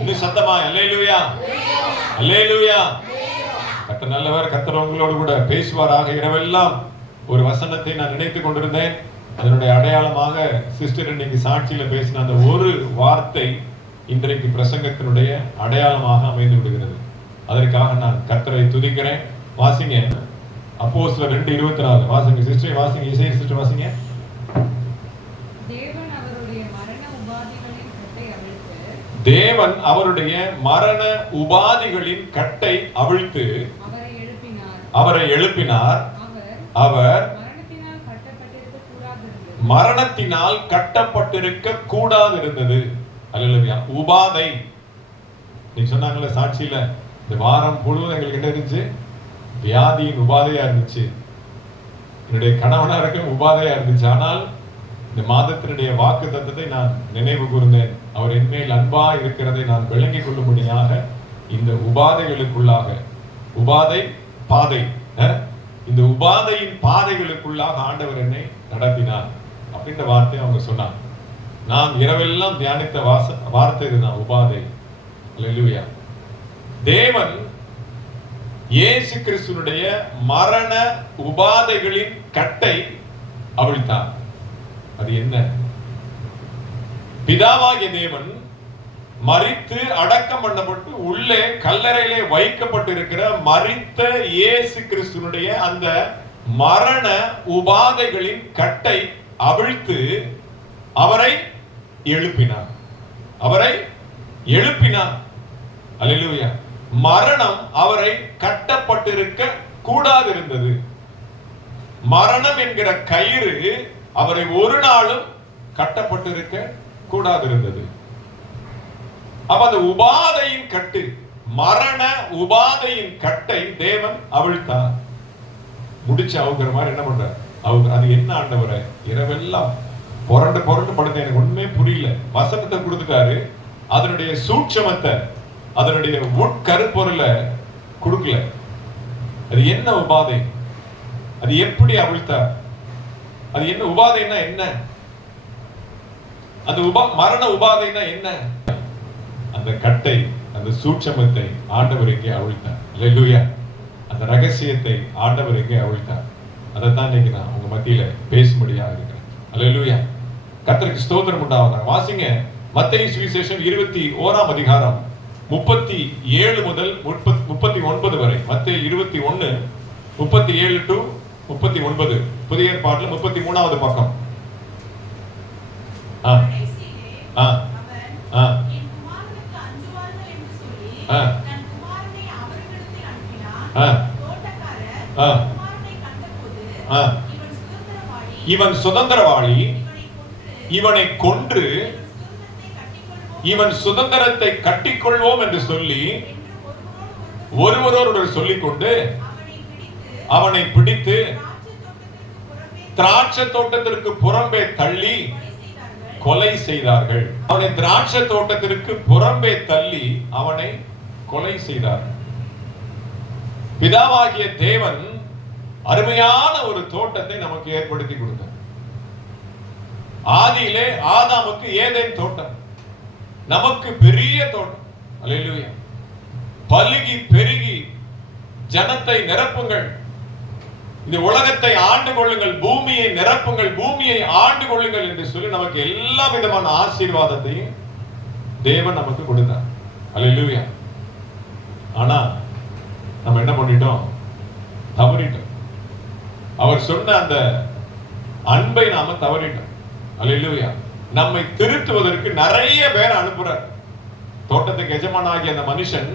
இன்னும் சத்தமா அல்லேலூயா, அல்லேலூயா. கர்த்தர் நல்லவர். கர்த்தர் உங்களோடு கூட பேசுவாராக. இரவெல்லாம் ஒரு வசனத்தை நான் நினைத்துக் கொண்டிருந்தேன். அதனுடைய அடையாளமாக சிஸ்டர் இன்னைக்கு சாட்சியில பேசின அந்த ஒரு வார்த்தை இன்றைக்கு பிரசங்கத்தினுடைய அடையாளமாக அமைந்து விடுகிறது. அதற்காக நான் கர்த்தரை துதிக்கிறேன். வாசிங்க அப்போஸ்தலர் 2:24. வாசிங்க சிஸ்டர், வாசிங்க இசை சிஸ்டர், வாசிங்க. தேவன் அவருடைய மரண உபாதிகளின் கட்டை அவிழ்த்து அவரை எழுப்பினார். அவர் மரணத்தினால் கட்டப்பட்டிருக்க கூடாது இருந்தது. அல்லேலூயா. உபாதை நீ சொன்னாங்கல்ல சாட்சியில, இந்த வாரம் முழுவதும் எங்களுக்கு என்ன இருந்துச்சு? வியாதியின் உபாதையா இருந்துச்சு. என்னுடைய கணவனாருக்கு உபாதையா இருந்துச்சு. ஆனால் இந்த மாதத்தினுடைய வாக்கு தத்தத்தை நான் நினைவு கூர்ந்தேன். அவர் என்மேல் அன்பா இருக்கிறதை நான் விளங்கிக் கொள்ளும்படியாக இந்த உபாதைகளுக்குள்ளாக, உபாதை பாதை, இந்த உபாதையின் பாதைகளுக்குள்ளாக ஆண்டவர் என்னை நடத்தினார் அப்படின்ற வார்த்தையை அவங்க சொன்னாங்க. நான் இரவெல்லாம் தியானித்த வார்த்தை இதுதான், உபாதை. அல்லேலூயா. தேவன் இயேசு கிறிஸ்துவினுடைய மரண உபாதைகளின் கட்டை அவிழ்த்தார். அது என்ன? பிதாவாகிய தேவன் மரித்து அடக்கம் பண்ணப்பட்டு உள்ளே கல்லறையிலே வைக்கப்பட்டிருக்கிற மரித்த இயேசு கிறிஸ்துவினுடைய அந்த மரண உபாதைகளின் கட்டை அவிழ்த்து அவரை எழுப்பினார். அவரை எழுப்பினார். அல்லேலூயா. மரணம் அவரை கட்டப்பட்டிருக்க கூடாது இருந்தது. மரணம் என்கிற கயிறு அவரை ஒரு நாளும் கட்டப்பட்டிருக்க கூடாது இருந்தது. அப்ப அந்த உபாதையின் கட்டு, மரண உபாதையின் கட்டை தேவன் அவிழ்த்தார். முடிச்சு அவுக்கிற மாதிரி என்ன பண்ற? அது என்ன ஆண்டவரே? இரவெல்லாம் புரண்டு புரண்டு படுத்த எனக்கு ஒண்ணுமே புரியல. வசனத்தை கொடுத்துட்டாரு, அதனுடைய சூட்சமத்தை, அதனுடைய உட்கருப்பொருளை கொடுக்கல. அது என்ன உபாதை? அது எப்படி அவிழ்த்தார்? அது என்ன உபாதைன்னா என்ன? அந்த மரண உபாதைன்னா என்ன? அந்த கட்டை, அந்த சூட்சமத்தை ஆண்டவர் எங்கே அவிழ்த்தார். அல்லேலூயா. அந்த ரகசியத்தை ஆண்டவர் எங்கே அவிழ்த்தார். அதைத்தான் இன்னைக்கு நான் உங்க மத்தியில பேசும்படியாக இருக்கிறேன். அல்லேலூயா. கர்த்தருக்கு ஸ்தோத்திரம் உண்டாவதாக. வாசிங்க மத்தேயு சுவிசேஷம் 21ஆம் அதிகாரம் 37 முதல் 39 வரை. மத்தேயு 21 37 to 39. புதிய ஏற்பாட்டுல 33வது பக்கம். இவன் சுதந்திரவாளி, இவனை கொன்று இவன் சுதந்திரத்தை கட்டிக்கொள்வோம் என்று சொல்லி ஒருவரோடு சொல்லிக் கொண்டு அவனை பிடித்து திராட்சை தோட்டத்திற்கு புறம்பே தள்ளி கொலை செய்தார்கள். அவனை திராட்சை தோட்டத்திற்கு புறம்பே தள்ளி அவனை கொலை செய்தார்கள். பிதாவாகிய தேவன் அருமையான ஒரு தோட்டத்தை நமக்கு ஏற்படுத்தி கொடுத்தார். ஆதியிலே ஆதாமுக்கு ஏதேன் தோட்டம், நமக்கு பெரிய தோட்டம். அல்லேலூயா. பலுகி பெருகி ஜனத்தை நிரப்புங்கள், இந்த உலகத்தை ஆண்டு கொள்ளுங்கள், பூமியை நிரப்புங்கள், பூமியை ஆண்டு கொள்ளுங்கள் என்று சொல்லி நமக்கு எல்லா விதமான ஆசீர்வாதத்தையும் தேவன் நமக்கு கொடுத்தார். அல்லேலூயா. ஆனா நம்ம என்ன பண்ணிட்டோம்? தவறிட்டோம். அவர் சொன்ன அந்த அன்பை நாம தவறிட்டோம். அல்லேலூயா. நம்மை திருத்துவதற்கு நிறைய பேர் அனுப்புறார். தோட்டத்துக்கு எஜமானாகிய அந்த மனுஷன்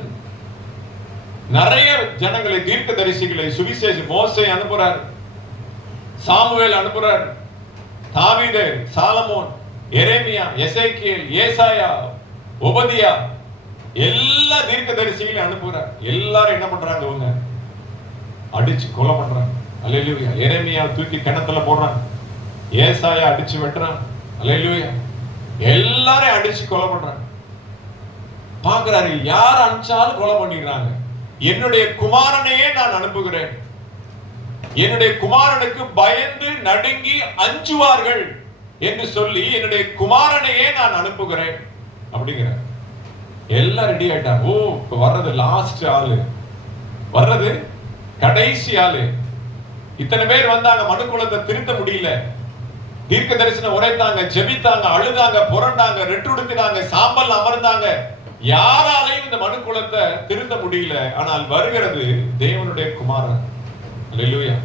நிறைய ஜனங்களை, தீர்க்கதரிசிகளை, சுவிசேஷ மோசே அனுப்புறார், சாமுவேல் அனுப்புறார், தாவீது, சாலமோன், எரேமியா, எசேக்கியேல், ஏசாயா, ஒபதியா, எல்லா தீர்க்கதரிசிகளையும் அனுப்புறார். எல்லாரும் என்ன பண்றாங்க? அவங்க அடிச்சு கொலை பண்றாங்க. அல்லேலூயா. எரேமியா தூக்கி கிணத்துல போடுறாங்க, ஏசாயா அடிச்சு வெட்டுறான். அல்லேலூயா. எல்லாரையும் அடிச்சு கொலை பண்றாங்க. பாக்குறாரு, யார் அனுப்பிச்சாலும் கொலை பண்ணிடுறாங்க. என்னுடைய குமாரனையே நான் அனுப்புகிறேன், என்னுடைய குமாரனுக்கு பயந்து நடுங்கி அஞ்சுவார்கள் என்று சொல்லி என்னுடைய குமாரனையே நான் அனுப்புகிறேன் அப்படிங்கிற. எல்லாம் ரெடி ஆயிட்டாங்க. ஓ, இப்ப வர்றது லாஸ்ட் ஆளு, வர்றது கடைசி ஆளு. இத்தனை பேர் வந்தாங்க, மனுக்குலத்தை திருத்த முடியல. தீர்க்க தரிசனம் உரைத்தாங்க, ஜெபித்தாங்க, அழுதாங்க, புரண்டாங்க, ரெட்டுடுத்தினாங்க, சாம்பல் அமர்ந்தாங்க. யாராலையும் இந்த மனுக்குலத்தை திருத்த முடியல. ஆனால் வருகிறது தேவனுடைய குமாரன். அல்லேலூயா.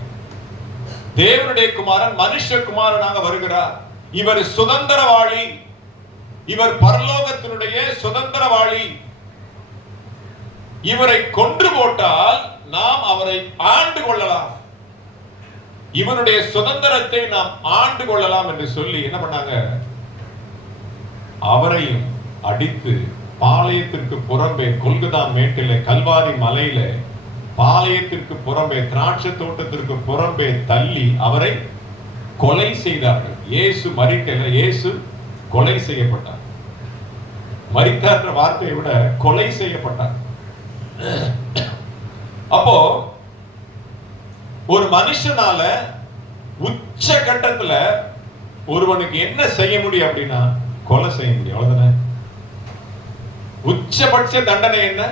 தேவனுடைய குமாரன் மனுஷகுமாரனாக வருகிறார். இவர் சுதந்திரவாளி, இவர் பரலோகத்தினுடைய சுதந்திரவாளி. இவரை கொன்று போட்டால் நாம் அவரை ஆண்டு கொள்ளலாம், இவனுடைய சுதந்திரத்தை நாம் ஆண்டு கொள்ளலாம் என்று சொல்லி என்ன பண்ணாங்க, அவரையும் அடித்து பாளையத்திற்கு புறம்பே, கொல்கதா மேட்டிலே, கல்வாரி மலையில பாளையத்திற்கு புறம்பே, திராட்சை தோட்டத்திற்கு புறம்பே தள்ளி அவரை கொலை செய்தார்கள். இயேசு மரிக்கல, இயேசு கொலை செய்யப்பட்டார். மரித்தார் வார்த்தையை விட கொலை செய்யப்பட்டார். அப்போ ஒரு மனுஷனால உச்ச கட்டத்துல ஒருவனுக்கு என்ன செய்ய முடியும் அப்படின்னா கொலை செய்ய முடியும், அவ்வளவுதானே. உச்சபட்ச தண்டனை என்ன?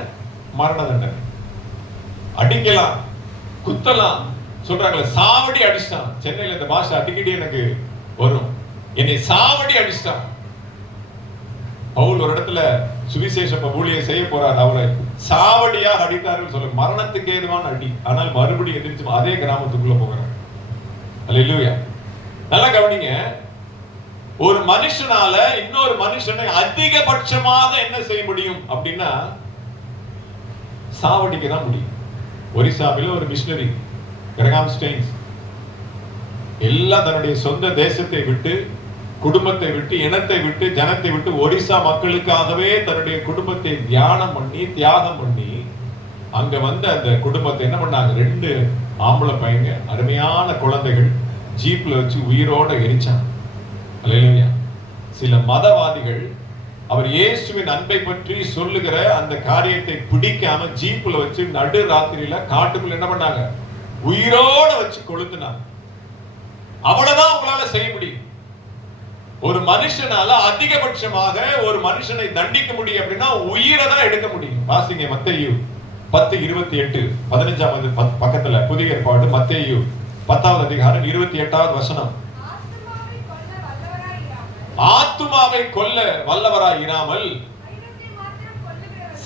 மரண தண்டனை. அடிக்கலாம், குத்தலாம். சொல்றாங்களே சாவடி அடிச்சிட்டான். சென்னையில இந்த பாஷை அடிக்கடி எனக்கு வரும், என்னை சாவடி அடிச்சிட்டான். பவுல் ஒரு இடத்துல சுவிசேஷ ஊழியம் செய்ய போறார், அவரை சாவடியாக அடித்தார்கள் சொல்ல, மரணத்துக்கு ஏதுவான அடி. ஆனால் மறுபடியும் எதிர்த்து அதே கிராமத்துக்குள்ள போகிறார். அல்லேலூயா. நல்லா கவனிங்க, ஒரு மனுஷனால இன்னொரு மனுஷனை அதிகபட்சமாக என்ன செய்ய முடியும் அப்படின்னா சாவடிக்க தான் முடியும். ஒரிசாவில் ஒரு மிஷனரி கிரகாம் ஸ்டெயின்ஸ் எல்லாம் தன்னுடைய சொந்த தேசத்தை விட்டு, குடும்பத்தை விட்டு, இனத்தை விட்டு, ஜனத்தை விட்டு ஒரிசா மக்களுக்காகவே தன்னுடைய குடும்பத்தை தியானம் பண்ணி, தியாகம் பண்ணி, அங்க வந்த அந்த குடும்பத்தை என்ன பண்ணாங்க, 2 ஆம்பளை பையங்க, அருமையான குழந்தைகள், ஜீப்ல வச்சு உயிரோட எரிச்சாங்க. அல்லேலூயா. சில மதவாதிகள் அவர் இயேசுவின் அன்பை பற்றி சொல்லுகிற அந்த காரியத்தை பிடிக்காம ஜீப்ல வச்சு நடு ராத்திரியில காட்டுக்குள்ள என்ன பண்ணாங்க, உயிரோட வச்சு கொளுத்துனாங்க. அவ்வளவுதான் உங்களால செய்ய முடியும். ஒரு மனுஷனால அதிகபட்சமாக ஒரு மனுஷனை தண்டிக்க முடியும் அப்படின்னா உயிரை தான் எடுக்க முடியும். வாசிங்க மத்தேயு 10:28, 15ஆவது பக்கத்துல புதிய ஏற்பாடு, மத்தேயு 10வது அதிகாரம் 28வது வசனம். ஆத்துமாவை கொல்ல வல்லவராய் இராமல்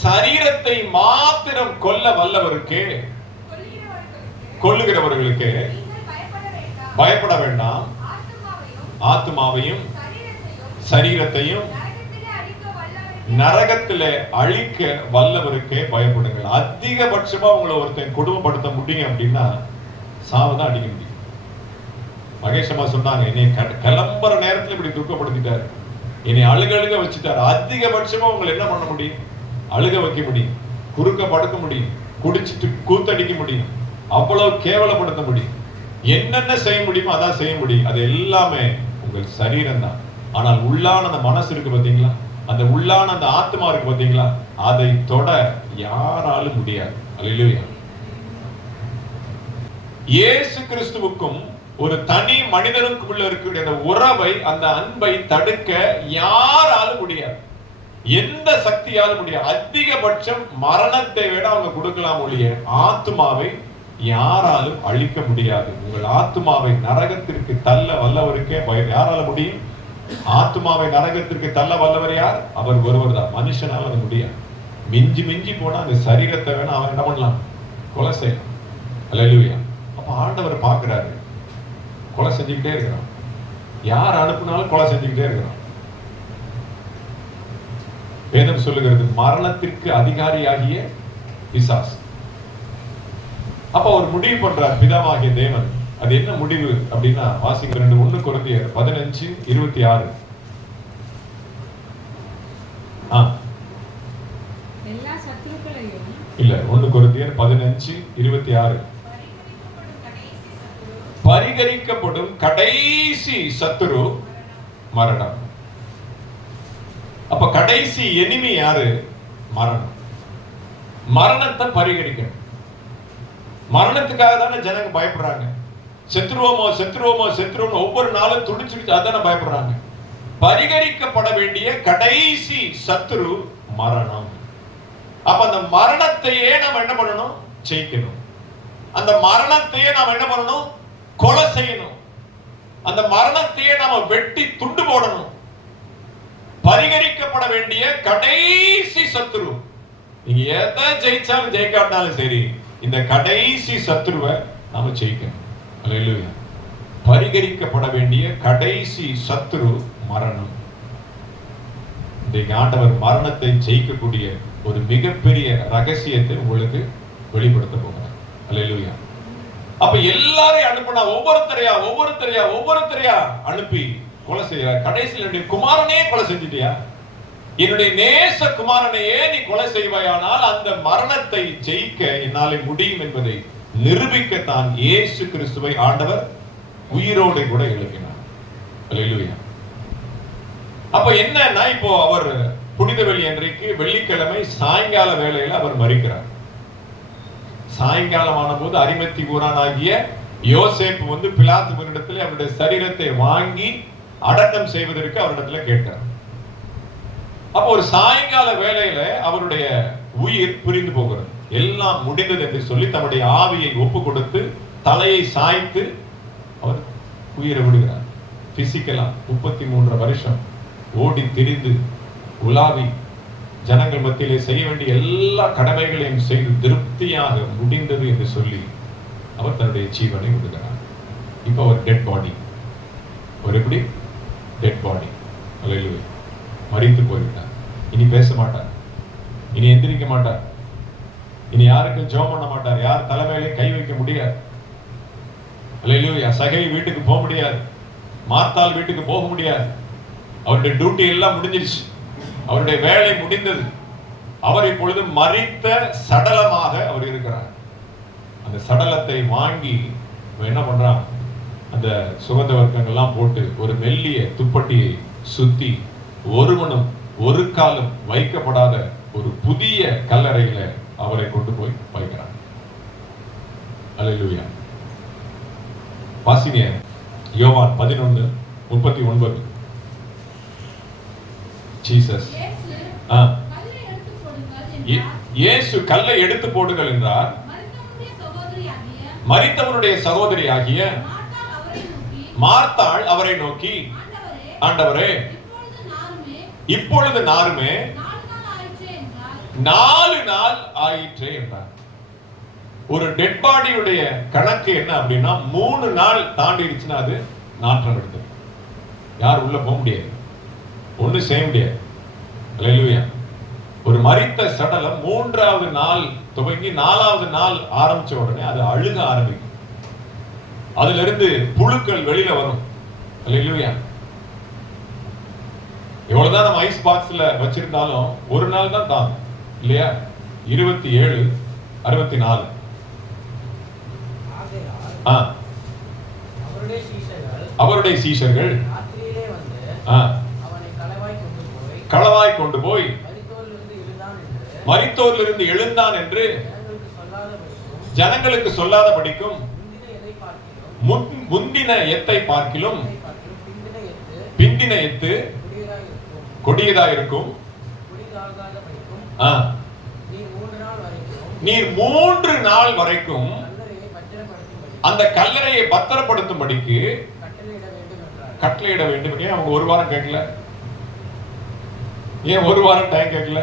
சரீரத்தை மாத்திரம் கொல்ல வல்லவருக்கே, கொல்லுகிறவர்களுக்கு பயப்பட வேண்டாம். ஆத்துமாவையும் சரீரத்தையும் நரகத்திலே அழிக்க வல்லவருக்கே பயப்படுங்கள். அதிகபட்சமா உங்களை ஒருத்தன் கொடுமைப்படுத்த முடியும் அப்படின்னா சாவதான் அடிக்க முடியும். மகேஷமா சொன்னாங்க, என்னை கிளம்புற நேரத்துல இப்படி துக்கப்படுத்திட்டாரு, என்னை அழுக வச்சுட்டாரு. அதிகபட்சமா உங்களை என்ன பண்ண முடியும்? அழுக வைக்க முடியும், குறுக்க படுக்க முடியும், குடிச்சிட்டு கூத்தடிக்க முடியும், அவ்வளவு கேவலப்படுத்த முடியும். என்னென்ன செய்ய முடியுமோ அதான் செய்ய முடியும். அது எல்லாமே உங்கள் சரீரம் தான். ஆனால் உள்ளான அந்த மனசு இருக்கு பாத்தீங்களா, அந்த உள்ளான அந்த ஆத்மா இருக்கு பாத்தீங்களா, அதை தொட யாராலும் முடியாது. அல்லேலூயா. இயேசு கிறிஸ்துவுக்கும் ஒரு தனி மனிதனுக்குள்ள இருக்கிற அந்த உறவை, அந்த அன்பை தடுக்க யாராலும் முடியாது, எந்த சக்தியாலும் முடியாது. அதிகபட்சம் மரணத்தை விட அவங்க கொடுக்கலாம் ஒழிய ஆத்மாவை யாராலும் அழிக்க முடியாது. உங்கள் ஆத்மாவை நரகத்திற்கு தள்ள வல்லவருக்கே யாரால முடியும்? ஆத்மாவை நரகத்திற்கு தள்ள வல்லவர் யார்? அவர் ஒருவர் தான். மனுஷனால அது முடியாது. மிஞ்சி மிஞ்சி போனா அந்த சரீரத்தை வேணா அவன் என்ன பண்ணலாம், கொலை செய்யலாம். அல்லேலூயா. அப்ப ஆண்டவர் பார்க்கிறாரு, கொலை செஞ்சுக்கிட்டே இருக்கிறான். யார் அனுப்புனாலும் கொலை செஞ்சுக்கிட்டே இருக்கிறான். வேதம் சொல்லுகிறது மரணத்திற்கு அதிகாரியாகிய பிசாசு. அப்ப அவர் முடிவு பண்றார், பிதாவாகிய தேவன். அது என்ன முடிவு அப்படின்னா வாசிங்க 1 கொரிந்தியர் 15:26. எல்லா சத்துருக்களையும் இல்ல, 1 கொரிந்தியர் 15:26. பரிகரிக்கப்படும் கடைசி சத்துரு மரணம். அப்ப கடைசி எனிமி யாரு? மரணம். மரணத்தை பரிகரிக்கணும். மரணத்துக்காக தானே ஜனங்க பயப்படுறாங்க. செத்துருவோமோ செத்துருவோமோ செத்துருவோம் ஒவ்வொரு நாளும் துடிச்சுட்டு அதான பயப்படுறாங்க. பரிகரிக்கப்பட வேண்டிய கடைசி சத்துரு மரணம். அப்ப அந்த மரணத்தையே நாம் என்ன பண்ணணும்? ஜெயிக்கணும். அந்த மரணத்தையே நாம் என்ன பண்ணணும்? கொலை செய்யணும். அந்த மரணத்தையே நாம வெட்டி துண்டு போடணும். பரிகரிக்கப்பட வேண்டிய கடைசி சத்துரு. நீங்க எதை ஜெயிச்சாலும் ஜெயிக்காட்டாலும் சரி, இந்த கடைசி சத்துருவை நாம ஜெயிக்கணும். அல்லேலூயா. பரிகரிக்கப்பட வேண்டிய கடைசி சத்துரு மரணம். இன்றைக்கு ஆண்டவர் மரணத்தை ஜெயிக்கக்கூடிய ஒரு மிகப்பெரிய ரகசியத்தை உங்களுக்கு வெளிப்படுத்த போகிறார். அல்லேலூயா. அப்ப எல்லாரையும் அனுப்பினா ஒவ்வொருத்தரையா அனுப்பி கொலை செய்யறார். கடைசியில் என்னுடைய குமாரனே கொலை செஞ்சிட்டியா? என்னுடைய நேச குமாரனையே நீ கொலை செய்வாயானால் அந்த மரணத்தை ஜெயிக்க என்னாலே முடியும் என்பதை நிரூபிக்கத்தான் இயேசு கிறிஸ்துவை ஆண்டவர் உயிரோடு கூட எழுப்பினார். அல்லேலூயா. அப்ப என்னன்னா, இப்போ அவர் புனித வெள்ளி அன்றைக்கு வெள்ளிக்கிழமை சாயங்கால வேளையில அவர் மரிக்கிறார். சாயங்காலமான போது அரிமத்தி ஊரானாகிய யோசேப்பு வந்து பிலாத்துவினிடத்தில் அவருடைய சரீரத்தை வாங்கி அடக்கம் செய்வதற்கு அவரிடத்துல கேட்கிறார். அப்போ ஒரு சாயங்கால வேளையில அவருடைய உயிர் பிரிந்து போகிறது. எல்லாம் முடிந்தது என்று சொல்லி தன்னுடைய ஆவியை ஒப்பு கொடுத்து தலையை சாய்த்து அவர் உயிரை விடுகிறார். பிசிக்கலா 33 வருஷம் ஓடி திரிந்து உலாவி ஜனங்கள் மத்தியிலே செய்ய வேண்டிய எல்லா கடமைகளையும் செய்து திருப்தியாக முடிந்தது என்று சொல்லி அவர் தன்னுடைய ஜீவனை விடுகிறார். இப்ப அவர் டெட் பாடி. ஒரு எப்படி டெட் பாடி. அல்லேலூயா. மரித்து போய்விட்டார். இனி பேச மாட்டார், இனி எந்திரிக்க மாட்டார், இனி யாருக்கு ஜெபம் பண்ண மாட்டார், யார் தலைமையிலே கை வைக்க முடியாது. அல்லேலூயா. சகை வீட்டுக்கு போக முடியாது, மார்த்தாள் வீட்டுக்கு போக முடியாது. அவருடைய டியூட்டி எல்லாம் முடிஞ்சிருச்சு, அவருடைய வேலை முடிந்தது. அவர் இப்பொழுது மரித்த சடலமாக அவர் இருக்கிறார். அந்த சடலத்தை வாங்கி என்ன பண்றான்? அந்த சுகந்த வர்க்கங்கள்லாம் போட்டு ஒரு மெல்லிய துப்பட்டியை சுத்தி ஒருவனும் ஒரு காலம் வைக்கப்படாத ஒரு புதிய கல்லறையில அவரை கொண்டு போய் வைக்கிறான். அல்லேலூயா. வாசிங்க யோவான் 11:39. ஜீசஸ் இயேசு கல்லை எடுத்து போடுங்கள் என்றார். மரித்தவனுடைய சகோதரியாகிய மார்த்தாள் அவரை நோக்கி, ஆண்டவரே, இப்பொழுது நாருமே 4 நாள் ஆயிற்றே என்றார். ஒரு டெட் பாடியுடைய கணக்கு என்ன அப்படின்னா, 3 நாள் தாண்டிடுச்சுன்னா அது நாற்றம் எடுத்தது. யார் உள்ள போக முடியாது, ஒண்ணு செய்ய முடியாது. அல்லேலூயா. ஒரு மரித்த சடலம் 3வது நாள் துவங்கி 4வது நாள் ஆரம்பிச்ச உடனே அது அழுக ஆரம்பிக்கும். அதுல இருந்து புழுக்கள் வெளியில வரும். அல்லேலூயா. எவ்வளவுதான் நம்ம ஐஸ் பாக்ஸ்ல வச்சிருந்தாலும் ஒரு நாள் தான் தாங்கும் இல்லையா? 27, 64. அவருடைய சீஷர்கள் களவாய் கொண்டு போய் மரித்தோரிலிருந்து எழுந்தான் என்று ஜனங்களுக்கு சொல்லாதபடிக்கும் முந்தின எத்தை பார்க்கிலும் பிந்தின எத்து கொடியதாயிருக்கும். நீர் 3 நாள் வரைக்கும் அந்த கல்லறையை பத்திரப்படுத்தும்படிக்கு கட்டளையிட வேண்டும். ஏன் அவங்க 1 வாரம் கேட்கல? ஏன் 1 வாரம் டைம் கேட்கல?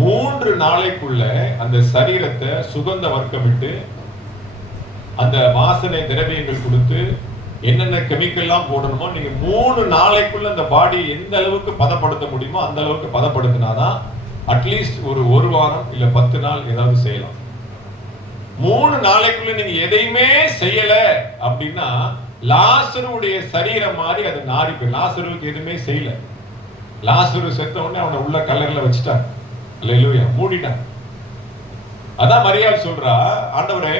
3 நாளைக்குள்ள அந்த சரீரத்தை சுகந்த வர்க்கமிட்டு அந்த வாசனை திரவியங்கள் கொடுத்து என்னென்ன கெமிக்கல்லாம் போடணுமோ நீங்க 3 நாளைக்குள்ள அந்த பாடியை எந்த அளவுக்கு பதப்படுத்த முடியுமோ அந்த அளவுக்கு பதப்படுத்தினாதான் அட்லீஸ்ட் ஒரு வாரம் இல்ல 10 நாள் ஏதாவது செய்யலாம். 3 நாளைக்குள்ள நீங்க எதையுமே செய்யல அப்படின்னா லாசருடைய சரீரம் மாதிரி அது நாரி போய். லாசருக்கு எதுவுமே செய்யல. லாசரு செத்த உடனே அவனை உள்ள கல்லறையில வச்சுட்டான். அல்லேலூயா. மூடிட்டான். அதான் மரியாள் சொல்றா, ஆண்டவரே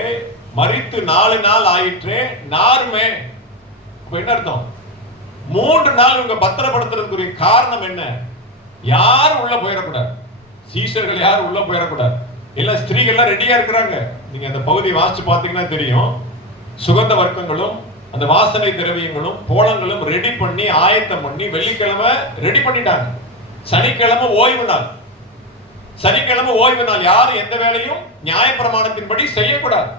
மரித்து 4 நாள் ஆயிற்றே, நாருமே. என்ன அர்த்தம்? 3 நாள் உங்க பத்திரப்படுத்துறதுக்குரிய காரணம் என்ன? யாரும் உள்ள போயிடக்கூடாது, சீஷர்கள் யாரும் உள்ள போயிடக்கூடாது. எல்லாம் ஸ்திரீகள்லாம் ரெடியா இருக்கிறாங்க. நீங்க அந்த பகுதியை வாசிச்சு பார்த்தீங்கன்னா தெரியும். சுகந்த வர்க்கங்களும் அந்த வாசனை திரவியங்களும் போலங்களும் ரெடி பண்ணி ஆயத்தம் பண்ணி வெள்ளிக்கிழமை ரெடி பண்ணிட்டாங்க. சனிக்கிழமை ஓய்வு நாள். சனிக்கிழமை ஓய்வு நாள். யாரும் எந்த வேலையும் நியாயப்பிரமாணத்தின்படி செய்யக்கூடாது.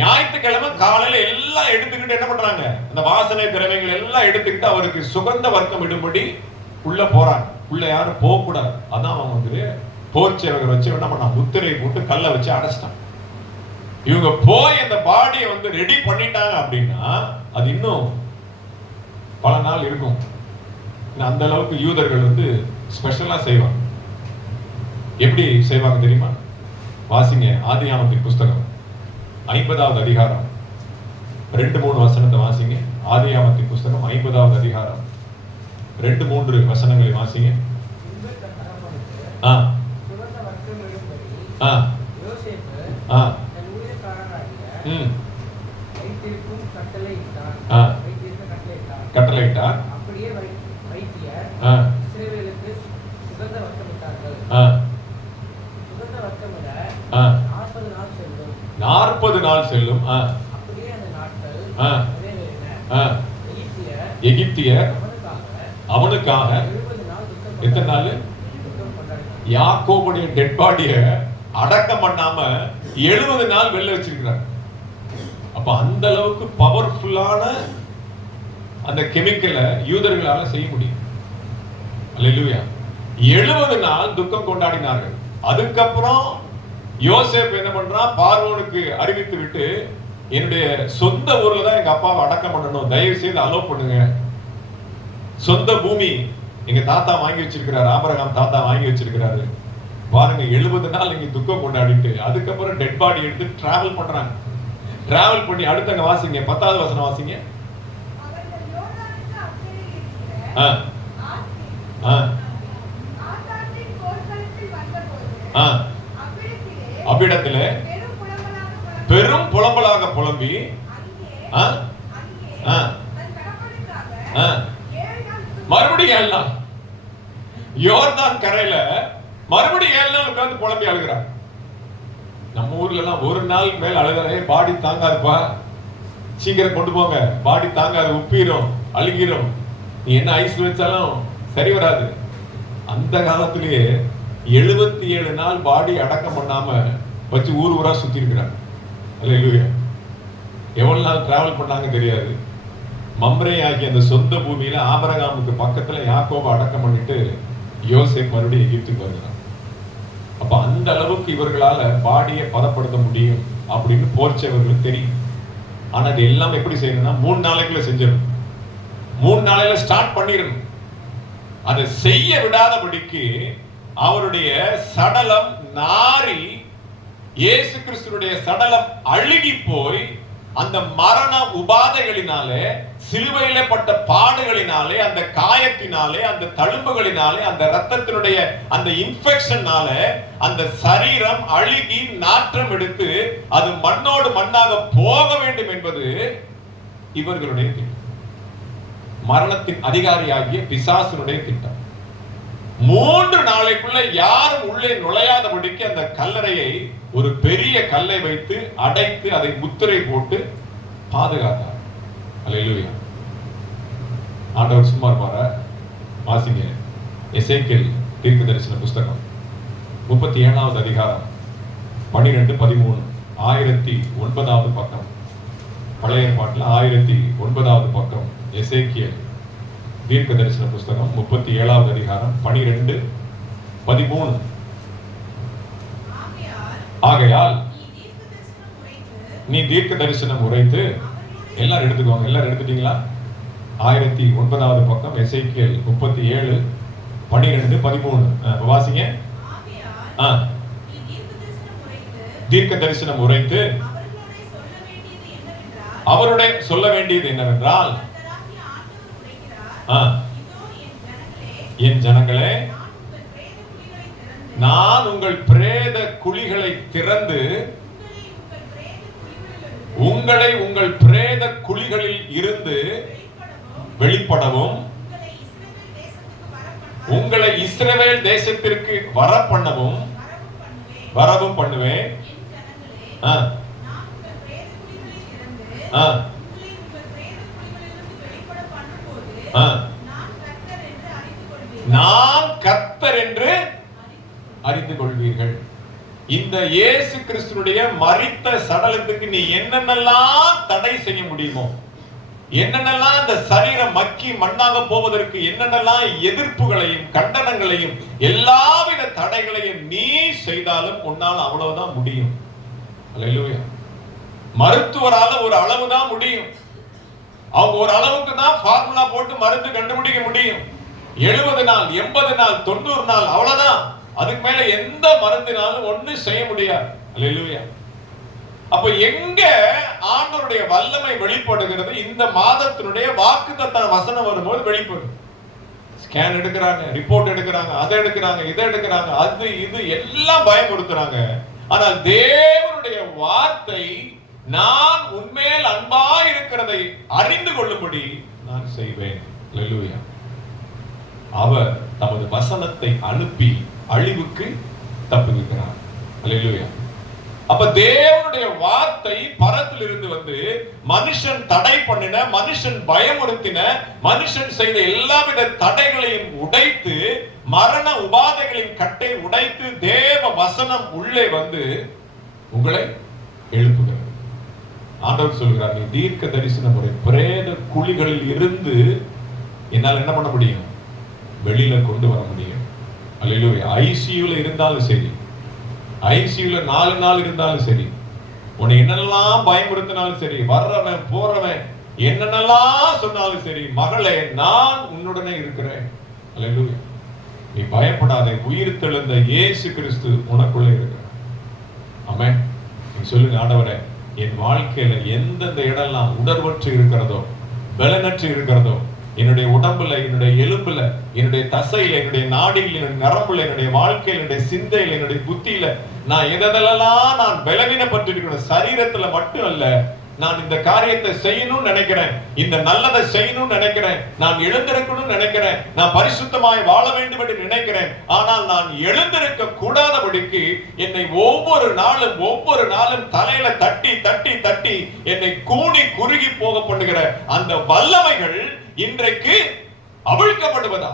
ஞாயிற்றுக்கிழமை காலையில எல்லாம் எடுத்துக்கிட்டு என்ன பண்றாங்க, அந்த வாசனை திரவியங்கள் எல்லாம் எடுத்துக்கிட்டு அவருக்கு சுகந்த வர்க்கம் இடும்படி உள்ள போறாங்க. உள்ள யாரும் போக கூடாது. அதான் அவங்க வந்து போர்ச்சேவகர் வச்சு என்ன பண்ணாங்க, முத்திரை போட்டு கல்லை வச்சு அடைச்சிட்டாங்க. இவங்க போய் அந்த பாடியை வந்து ரெடி பண்ணிட்டாங்க அப்படின்னா அது இன்னும் பல நாள் இருக்கும். அந்த அளவுக்கு யூதர்கள் வந்து ஸ்பெஷலா செய்வாங்க. எப்படி செய்வாங்க தெரியுமா? வாசிங்க ஆதியாகமத்தின் புஸ்தகம் 50வது அதிகாரம் 2-3 வசனத்தை வாசிங்க. ஆதியாகமத்தின் புஸ்தகம் 50வது அதிகாரம் 2-3 வசனங்களை வாசிங்க. கட்டளையிட்டார். நாற்பது நாள் செல்லும். எகிப்தியர் அவனுக்காக எத்தனை நாள்? யாக்கோபுடைய டெட் பாடிய அடக்கம் பண்ணாம 70 நாள் வெளில வச்சிருக்கிறார். அப்ப அந்த அளவுக்கு பவர்ஃபுல்லான அந்த கெமிக்கலை யூதர்களால செய்ய முடியும். அல்லேலூயா. 70 நாள் துக்கம் கொண்டாடினார்கள். அதுக்கப்புறம் யோசேப் என்ன பண்றான், பார்வோனுக்கு அறிவித்து விட்டு, என்னுடைய சொந்த ஊர்ல தான் எங்க அப்பாவை அடக்கம் பண்ணணும், தயவு செய்து அலோவ் பண்ணுங்க. சொந்த பூமி எங்க தாத்தா வாங்கி வச்சிருக்கிறாரு, ஆபிரகாம் தாத்தா வாங்கி வச்சிருக்கிறாரு. பாருங்க, 70 நாள் இங்க துக்கம் கொண்டாடிட்டு அதுக்கப்புறம் டெட் பாடி எடுத்து டிராவல் பண்றாங்க. டிராவல் பண்ணி அடுத்தங்க வாசிங்க, 10வது வசனம் வாசிங்க. அவ்விடத்துல பெரும் புலம்பலாக புலம்பி மறுபடியும் 7 நாள் யோர்தான் கரையில மறுபடியும் 7 நாள் உட்கார்ந்து புலம்பி அழுகிறார். நம்ம ஊர்ல எல்லாம் ஒரு நாள் மேல அழுகிறே, பாடி தாங்காதுப்பா, சீக்கிரம் கொண்டு போங்க, பாடி தாங்காது, உப்பிரும், அழுகிரும், நீ என்ன ஐஸ் வச்சாலும் சரி வராது. அந்த காலத்திலேயே 77 நாள் பாடி அடக்கம் பண்ணாம வச்சு ஊர் ஊரா சுத்தி இருக்கிறாங்க. அல்லேலூயா. எவ்வளவு நாள் டிராவல் பண்ணாங்க தெரியாது. மம்ரே ஆகிய அந்த சொந்த பூமியில ஆபிரகாமுக்கு பக்கத்துல யாக்கோபை அடக்கம் பண்ணிட்டு யோசேப் மறுபடியும் எகிப்துக்கு வருகிறான். அப்ப அந்த அளவுக்கு இவர்களால பாடியை பதப்படுத்த முடியும் அப்படின்னு போர்ச்சவர்களுக்கு தெரியும். ஆனா அது எல்லாம் எப்படி செய்யணும்னா 3 நாளைக்குள்ள செஞ்சிடணும். 3 நாளையில ஸ்டார்ட் பண்ணிடணும். அதை செய்ய விடாதபடிக்கு அவருடைய சடலம் நாரி, இயேசு கிறிஸ்துவுடைய சடலம் அழுகி போய் அந்த மரண உபாதைகளினாலே, சிலுவையிலே பட்ட பாடுகளினாலே, அந்த காயத்தினாலே, அந்த தழும்புகளினாலே, அந்த இரத்தத்தினுடைய அந்த இன்ஃபெக்ஷனாலே அந்த சரீரம் அழுகி நாற்றம் எடுத்து அது மண்ணோடு மண்ணாக போக வேண்டும் என்பது இவர்களுடைய திட்டம். மரணத்தின் அதிகாரியாகிய பிசாசுனுடைய திட்டம். 3 நாளைக்குள்ள யாரும் உள்ளே நுழையாதபடிக்கு அந்த கல்லறையை ஒரு பெரிய கல்லை வைத்து அடைத்து அதை முத்திரை போட்டு பாதுகாத்தார். அல்லேலூயா. ஆண்டவர் சும்மா இருப்பாரா? வாசிங்க எசேக்கியேல் தீர்க்கதரிசன புஸ்தகம் 37வது அதிகாரம் 12-13 1009வது பக்கம். பழைய ஏற்பாட்டில் 1009வது பக்கம். எசேக்கியேல் தீர்க்க தரிசன புஸ்தகம் 37வது அதிகாரம் 12-13. ஆகையால் நீ தீர்க்க தரிசனம் உரைத்து, எல்லாரும் எடுத்துக்கோங்க. எல்லாரும் எடுத்துட்டீங்களா? 1009வது பக்கம் எசேக்கியேல் 37:12-13 வாசிங்க. தீர்க்க தரிசனம் உரைத்து அவருடைய சொல்ல வேண்டியது என்னவென்றால், என் ஜனங்களே, நான் உங்கள் பிரேத குழிகளை திறந்து உங்களை உங்கள் பிரேத குழிகளில் இருந்து வெளிப்படவும் உங்களை இஸ்ரவேல் தேசத்திற்கு வரவும் பண்ணுவேன். நான் கர்த்தர் இயேசு கிறிஸ்துனுடைய மரித்த சடலத்துக்கு நீ என்னென்னலாம் தடை செய்ய முடியுமோ, என்னென்னலாம் இந்த சரீரம் மக்கி மண்ணாக போவதற்கு என்னென்னலாம் எதிர்ப்புகளையும் கண்டனங்களையும் எல்லாவித தடைகளையும் நீ செய்தாலும் உன்னால் அவ்வளவுதான் முடியும். அல்லேலூயா. மருத்துவரால ஒரு அளவுதான் முடியும். அவங்க ஒரு அளவுக்கு தான் ஃபார்முலா போட்டு மருந்து கண்டுபிடிக்க முடியும். 70 நாள் 80 நாள் 90 நாள் அவ்வளவுதான். அதுக்கு மேல எந்த மருந்தினாலும் ஒண்ணும் செய்ய முடியாது. அல்லேலூயா. அப்ப எங்க ஆண்டவருடைய வல்லமை வெளிப்படுகிறது? இந்த மாதத்தினுடைய வாக்குத்தத்த வசனம் வரும்போது வெளிப்படும். ஸ்கேன் எடுக்கிறாங்க, ரிப்போர்ட் எடுக்கிறாங்க, அதை எடுக்கிறாங்க, இதை எடுக்கிறாங்க, அது இது எல்லாம் பயமுறுத்துறாங்க. ஆனால் தேவனுடைய வார்த்தை நான் உண்மையில் அன்பா இருக்கிறதை அறிந்து கொள்ளும்படி நான் செய்வேன். அல்லேலூயா. அவர் தமது வசனத்தை அனுப்பி அழிவுக்கு தப்புவிக்கிறார். அல்லேலூயா. அப்ப தேவனுடைய வார்த்தை பரத்திலிருந்து வந்து மனுஷன் தடை பண்ணின, மனுஷன் பயமுறுத்தின, மனுஷன் செய்த எல்லாவித தடைகளையும் உடைத்து, மரண உபாதைகளின் கட்டை உடைத்து தேவ வசனம் உள்ளே வந்து உங்களை எழுப்புகிறது. ஆண்டவர் சொல்கிறார், நீ தீர்க்க தரிசன முறை பிரேத குழிகளில் இருந்து என்னால் என்ன பண்ண முடியும்? வெளியில கொண்டு வர முடியும். அல்லேலூயா. ஐசியூல இருந்தாலும் சரி, ஐசியூல 4 நாள் இருந்தாலும் சரி, உன்னை என்னெல்லாம் பயமுறுத்தினாலும் சரி, வர்றவன் போறவன் என்னென்னலாம் சொன்னாலும் சரி, மகளே நான் உன்னுடனே இருக்கிறேன். அல்லேலூயா. நீ பயப்படாதே, உயிர் தெழுந்த இயேசு கிறிஸ்து உனக்குள்ளே இருக்கிறார். ஆமென். நீ சொல்லுங்க, ஆண்டவரே என் வாழ்க்கையில எந்தெந்த இடம்லாம் உணர்வற்று இருக்கிறதோ, பலனற்று இருக்கிறதோ, என்னுடைய உடம்புல, என்னுடைய எலும்புல, என்னுடைய தசையில, என்னுடைய நாடியில், என்னுடைய நரம்புல, என்னுடைய வாழ்க்கையில, என்னுடைய சிந்தையில, என்னுடைய புத்தியில நான் எதெல்லாம் நான் பலவீனப்பட்டிருக்கிறேன், சரீரத்துல மட்டும் அல்ல, நான் இந்த காரியத்தை செய்யணும்னு நினைக்கிறேன், இந்த நல்லதை செய்யணும்னு நினைக்கிறேன், நான் எழுந்திருக்கணும்னு நினைக்கிறேன், நான் பரிசுத்தமாய் வாழ வேண்டும் என்று நினைக்கிறேன், ஆனால் நான் எழுந்திருக்க கூடாதபடிக்கு என்னை ஒவ்வொரு நாளும் தலையில தட்டி தட்டி தட்டி என்னை கூனி குறுகி போக பண்ணுகிற அந்த வல்லமைகள் இன்றைக்கு அவிழ்க்கப்படுவதா?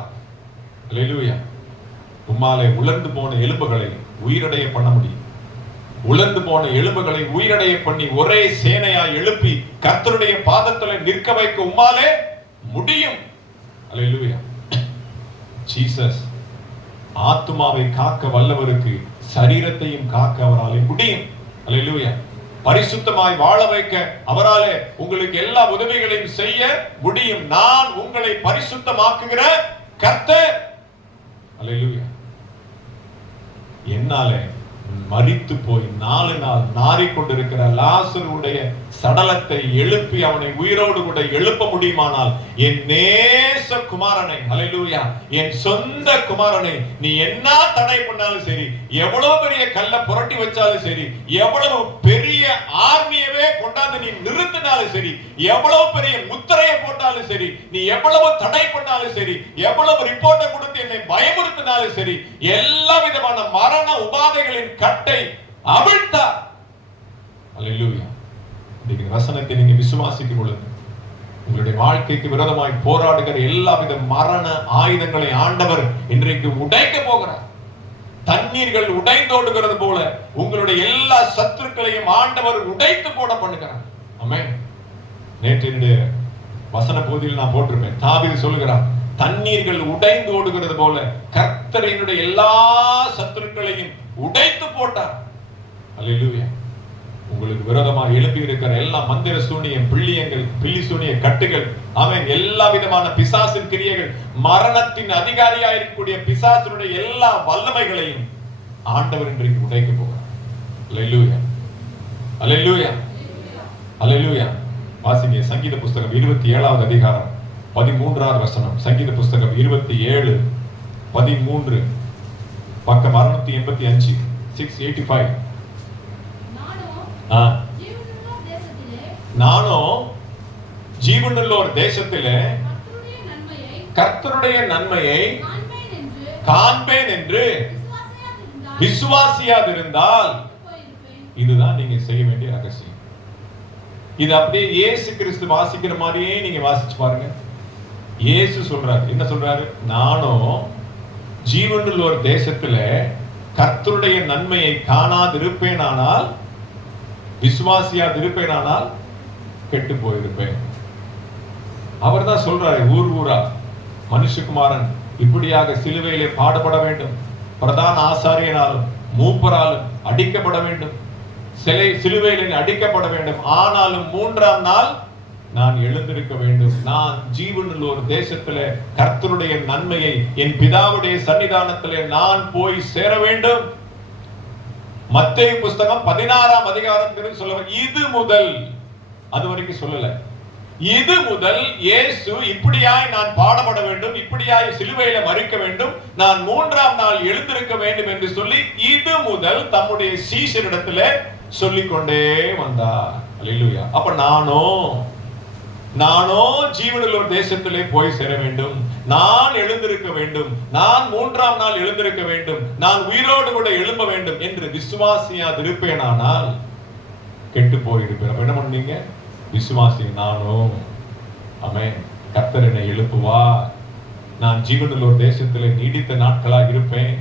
அல்லேலூயா. உம்மாலே உலர்ந்து போன எலும்புகளை உயிரடைய பண்ண முடியும். உலர்ந்து போன எலும்புகளை உயிரடைய பண்ணி ஒரே சேனையா எழுப்பி கர்த்தருடைய பாதத்துல நிற்க வைக்க உம்மாலே முடியும். அல்லேலூயா. ஜீசஸ் ஆத்துமாவை காக்க வல்லவருக்கு சரீரத்தையும் காக்க அவராலே முடியும். அல்லேலூயா. பரிசுத்தமாய் வாழ வைக்க அவராலே உங்களுக்கு எல்லா உதவிகளையும் செய்ய முடியும். நான் உங்களை பரிசுத்தமாக்குகிற கர்த்தர். அல்லேலூயா. என்னாலே மரித்து போய் 4 நாள் நாறிக்கொண்டிருக்கிற லாசருடைய சடலத்தை எழுப்பி அவனை உயிரோடு கூட எழுப்ப முடியுமானால், என் நேச குமாரனை, அல்லேலூயா, என் சொந்த குமாரனை நீ என்ன தடை பண்ணாலும் சரி, எவ்வளவு பெரிய கல்ல புரட்டி வச்சாலும் சரி, எவ்வளவு பெரிய ஆர்மியவே கொண்டாந்து நீ நிறுத்தினாலும் சரி, எவ்வளவு பெரிய முத்திரையை போட்டாலும் சரி, நீ எவ்வளவு தடை பண்ணாலும் சரி, எவ்வளவு ரிப்போர்ட்டை கொடுத்து என்னை பயமுறுத்தினாலும் சரி, எல்லா விதமான மரண உபாதைகளின் கட்டை அவிழ்த்தார். அல்லேலூயா. இந்த வசனத்தை நீங்க விசுவாசிக்கும் பொழுது உங்களுடைய வாழ்க்கைக்கு விரோதமாய் போராடுகிற எல்லாவித மரண ஆயுதங்களை ஆண்டவர் இன்றைக்கு உடைக்க போகிறார். தண்ணீர்கள் உடைந்தோடுகிறது போல உங்களுடைய எல்லா சத்துருக்களையும் ஆண்டவர் உடைத்து போட பண்ணுகிறார். ஆமென். நேற்று வசன பகுதியில் நான் போட்டிருப்பேன், தாவீது சொல்கிறார், தண்ணீர்கள் உடைந்து ஓடுகிறது போல கர்த்தர் என்னுடைய எல்லா சத்துருக்களையும் உடைத்து போட்டார். அல்லேலூயா. உங்களுக்கு விரோதமாக எழுப்பி இருக்கிற எல்லா மந்திர சூனியம், பிள்ளியங்கள், பில்லி சூனிய கட்டுகள், அவன் எல்லா விதமான பிசாசின் கிரியைகள், மரணத்தின் அதிகாரியாக இருக்கக்கூடிய பிசாசினுடைய எல்லா வல்லமைகளையும் ஆண்டவர் இன்றைக்கு உடைக்க போகிறார். அல்லேலூயா. அல்லேலூயா. அல்லேலூயா. வாசிங்க சங்கீத புஸ்தகம் 27வது அதிகாரம் 13வது வசனம். சங்கீத புஸ்தகம் 27 13 பக்கம் 685 685. நானும் ஜீவனுள்ளோர் தேசத்திலே கர்த்தருடைய நன்மையை காண்பேன் என்று விசுவாசியாதிருந்தால், இதுதான் நீங்க செய்ய வேண்டிய ரகசியம். இது அப்படியே இயேசு கிறிஸ்து வாசிக்கிற மாதிரியே நீங்க வாசிச்சு பாருங்க. இயேசு சொல்றாரு, என்ன சொல்றாரு? நானும் ஜீவனுள்ளோர் தேசத்துல கர்த்தருடைய நன்மையை காணாதிருப்பேனானால், விசுவாசியாதிருப்பேனானால் கெட்டு போயிருப்பேன். அவர் தான் சொல்றாரு ஊர் ஊரா, மனுஷகுமாரன் இப்படியாக சிலுவையிலே பாடுபட வேண்டும், பிரதான ஆசாரியனாலும் மூப்பராலும் அடிக்கப்பட வேண்டும், சிலுவையிலே அடிக்கப்பட வேண்டும், ஆனாலும் 3ஆம் நாள் நான் எழுந்திருக்க வேண்டும், நான் ஜீவனுள்ள ஒரு தேசத்திலே கர்த்தருடைய நன்மையை என் பிதாவுடைய சன்னிதானத்திலே நான் போய் சேர வேண்டும். மத்தேயு புஸ்தகம் 16ஆம் அதிகாரத்தில் சொல்ல, இது முதல், அது வரைக்கும் சொல்லல, இது முதல் இயேசு இப்படியாய் நான் பாடுபட வேண்டும், இப்படியாய் சிலுவையில மரிக்க வேண்டும், நான் 3ஆம் நாள் எழுந்திருக்க வேண்டும் என்று சொல்லி இது முதல் தம்முடைய சீஷரிடத்திலே சொல்லிக்கொண்டே வந்தார். அல்லேலூயா. அப்ப நானோ ஜீவனுள்ள ஒரு தேசத்திலே போய் சேர வேண்டும், நான் எழுந்திருக்க வேண்டும், நான் 3ஆம் நாள் எழுந்திருக்க வேண்டும், நான் உயிரோடு கூட எழும்ப வேண்டும் என்று விசுவாசியாதிருப்பேனானால் கெட்டு போயிருப்பேன். அப்ப என்ன பண்ணீங்க? விசுவாசி நானோ, ஆமென், கர்த்தர் என்னை எழுப்புவார், நான் ஜீவனுள்ள ஒரு தேசத்திலே நீடித்த நாட்களாக இருப்பேன்,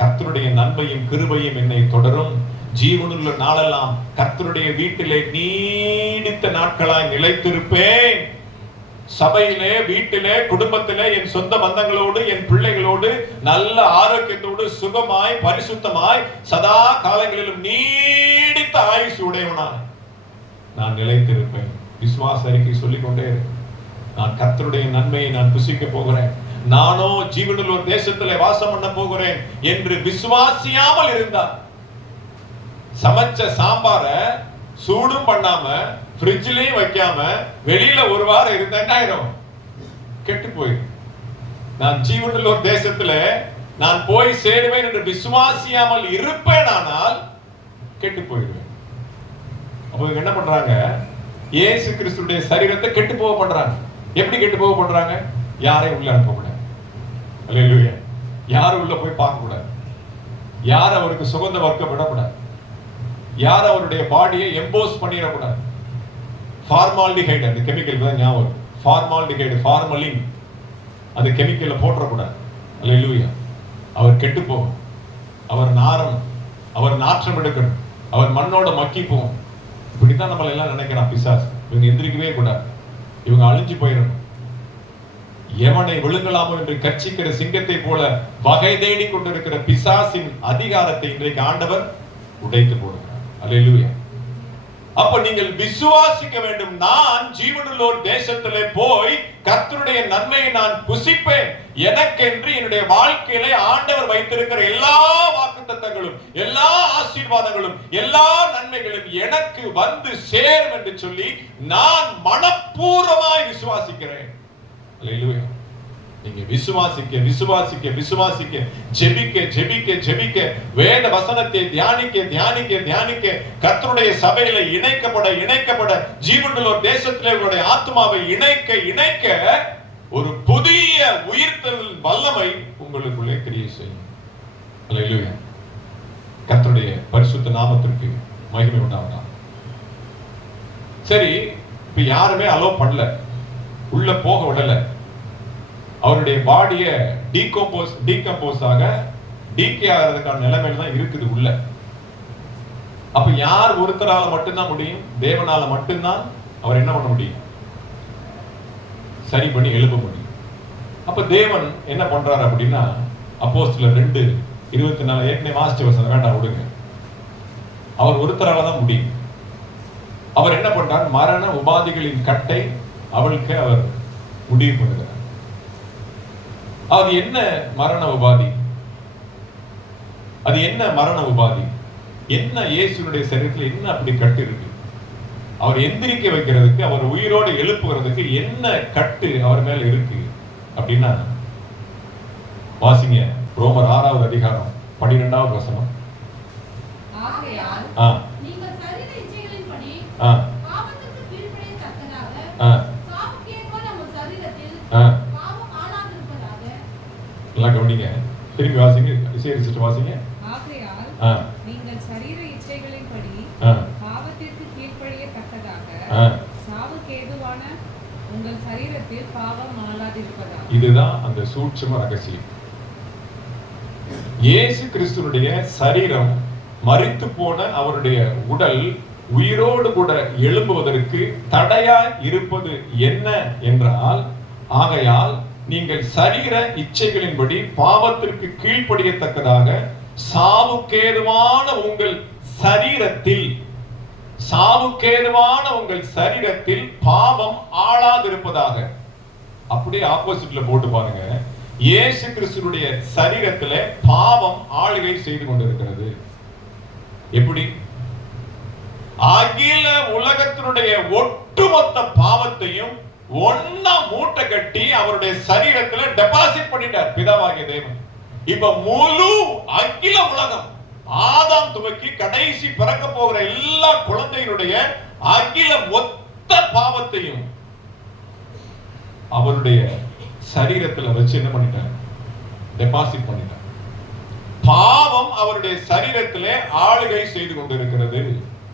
கர்த்தருடைய நன்மையும் கிருபையும் என்னை தொடரும், ஜீவனுள்ள நாளெல்லாம் கர்த்தருடைய வீட்டிலே நீடித்த நாட்களாய் நிலைத்திருப்பேன், சபையிலே, வீட்டிலே, குடும்பத்திலே, என் சொந்த பந்தங்களோடு, என் பிள்ளைகளோடு நல்ல ஆரோக்கியத்தோடு சுகமாய் பரிசுத்தமாய் சதா காலங்களிலும் நீடித்த ஆயுசு உடையவனாய் நான் நிலைத்திருப்பேன். விசுவாச அறிக்கை சொல்லிக்கொண்டே நான் கர்த்தருடைய நன்மையை நான் புசிக்க போகிறேன், நானோ ஜீவனுள்ள ஒரு தேசத்திலே வாசம் பண்ண போகிறேன் என்று விசுவாசியாமல் இருந்தார். சமைச்ச சாம்பார சூடும் பண்ணாம ஃப்ரிட்ஜ்லயும் வைக்காம வெளியில ஒரு வாரம் இருந்தா என்ன ஆயிரும்? கெட்டு போயிடும். நான் ஜீவனுள்ள ஒரு தேசத்துல நான் போய் சேருவேன் என்று விசுவாசியாமல் இருப்பேன், ஆனால் கெட்டு போயிடுவேன். அப்போ என்ன பண்றாங்க? இயேசு கிறிஸ்துடைய சரீரத்தை கெட்டு போக பண்றாங்க. எப்படி கெட்டு போக பண்றாங்க? யாரையும் உள்ள அனுப்பக்கூடாது, அல்லேலூயா, யாரும் உள்ள போய் பார்க்க கூடாது, யார் அவருக்கு சுகந்த வர்க்கம் விடக்கூடாது, யார் அவருடைய பாடியை எம்போஸ் பண்ணிடக்கூடாது, ஃபார்மால்டிஹைடு அந்த கெமிக்கல் தான் ஞாபகம், ஃபார்மால்டிஹைடு, ஃபார்மலின் அந்த கெமிக்கலை போற்றக்கூடாது. அல்லேலூயா. அவர் கெட்டு போகும், அவர் நாரம், அவர் நாற்றம் எடுக்கணும், அவர் மண்ணோட மக்கி போகும். இப்படித்தான் நம்மள எல்லாம் நினைக்கிறான் பிசாசு. இவங்க எந்திரிக்கவே கூடாது, இவங்க அழிஞ்சு போயிடணும், எவனை விழுங்கலாமோ என்று கர்ச்சிக்கிற சிங்கத்தை போல வகை தேடி கொண்டிருக்கிற பிசாசின் அதிகாரத்தை இன்றைக்கு ஆண்டவர் உடைத்து போடுகிறார். அல்லேலூயா. அப்ப நீங்கள் விசுவாசிக்க வேண்டும், நான் ஜீவனுள்ள ஒரு தேசத்திலே போய் கர்த்தருடைய நன்மையை நான் புசிப்பேன், எனக்கென்று என்னுடைய வாழ்க்கையிலே ஆண்டவர் வைத்திருக்கிற எல்லா வாக்குத்தத்தங்களும், எல்லா ஆசீர்வாதங்களும், எல்லா நன்மைகளும் எனக்கு வந்து சேரும் என்று சொல்லி நான் மனப்பூர்வமாய் விசுவாசிக்கிறேன். அல்லேலூயா. நீங்க விசுவாசிக்க விசுவாசிக்க விசுவாசிக்க, ஜெபிக்க ஜெபிக்க ஜெபிக்க, வேத வசனத்தை தியானிக்க தியானிக்க தியானிக்க, கர்த்தருடைய சபையில இணைக்கப்பட இணைக்கப்பட, ஜீவனுள்ள ஒரு தேசத்திலே உங்களுடைய ஆத்மாவை இணைக்க இணைக்க, ஒரு புதிய உயிர்த்தெழுதல் வல்லமை உங்களுக்குள்ளே கிரியை செய்யும். அல்லேலூயா. கர்த்தருடைய பரிசுத்த நாமத்திற்கு மகிமை உண்டாவதா. சரி, இப்ப யாருமே அலோ பண்ணல, உள்ள போக விடல, அவருடைய பாடிய டீகம்போஸ் ஆக டீகே ஆகிறதுக்கான நிலைமையில தான் இருக்குது உள்ள. அப்ப யார் ஒருத்தரால மட்டும்தான் முடியும்? தேவனால மட்டும்தான் அவர் என்ன பண்ண முடியும்? சரி பண்ணி எழுப்ப முடியும். அப்ப தேவன் என்ன பண்றாரு அப்படின்னா, அப்போஸ்தலர் 2:24 ஏற்கனவே வாசிச்ச வசனம் வேண்டாம் விடுங்க, அவர் ஒருத்தரால தான் முடியும். அவர் என்ன பண்றார்? மரண உபாதிகளின் கட்டை அவளுக்கு அவர் முடிவு பண்ணுகிறார். அது என்ன மரண உபாதி? அது என்ன மரண உபாதி? என்ன இயேசுனுடைய சரீரத்தில் என்ன அப்படி கட்டு இருக்கு? அவர் எந்திரிக்க வைக்கிறதுக்கு, அவர் உயிரோடு எழுப்புகிறதுக்கு என்ன கட்டு அவர் மேல இருக்கு அப்படின்னா, வாசிங்க ரோமர் 6வது அதிகாரம் 12வது வசனம். ஆகையால் நீங்கள் சரீர இச்சைகளின்படி பாவத்துக்கு கீழ்ப்படியத்தக்கதாக சாவுக்கேற்ப நம்ம சரீரத்தில் பாவம் ஆளாதிருப்பதாக. எல்லாம் கவனிங்க, திரும்பி வாசிங்க, இசையடிச்சிட்டு வாசிங்க. ஆகையால் நீங்கள் சரீர இச்சைகளின்படி பாவத்திற்கு கீழ்ப்படியத்தக்கதாக சாவுக்கு ஏதுவான உங்கள் சரீரத்தில் பாவம் ஆளாதிருப்பதாக. இதுதான் அந்த சூட்சும ரகசியம். இயேசு கிறிஸ்துனுடைய சரீரம் மரித்து போன அவருடைய உடல் உயிரோடு கூட எழும்புவதற்கு தடையாய் இருப்பது என்ன என்றால், ஆகையால் நீங்கள் சரீர இச்சைகளின்படி பாவத்திற்கு கீழ்ப்படியத்தக்கதாக சாவுக்கேதுவான உங்கள் சரீரத்தில் பாவம் ஆளாதிருப்பதாக. அப்படியே ஆப்போசிட்ல போட்டு பாருங்க. இயேசு கிறிஸ்துனுடைய சரீரத்திலே பாவம் ஆளுகை செய்து கொண்டிருக்கிறது. எப்படி? அகில உலகத்தினுடைய ஒட்டுமொத்த பாவத்தையும் ஒன்னா மூட்டை கட்டி அவருடைய சரீரத்துல டெபாசிட் பண்ணிட்டார் பிதாவாகிய தேவன். இப்ப முழு அகில உலகம், ஆதாம் துவக்கி கடைசி பிறக்க போகிற எல்லா குழந்தையினுடைய அகில மொத்த பாவத்தையும் அவருடைய சரீரத்துல வச்சு என்ன பண்ணிட்டார்? டெபாசிட் பண்ணிட்டார். பாவம் அவருடைய சரீரத்திலே ஆளுகை செய்து கொண்டிருக்கிறது.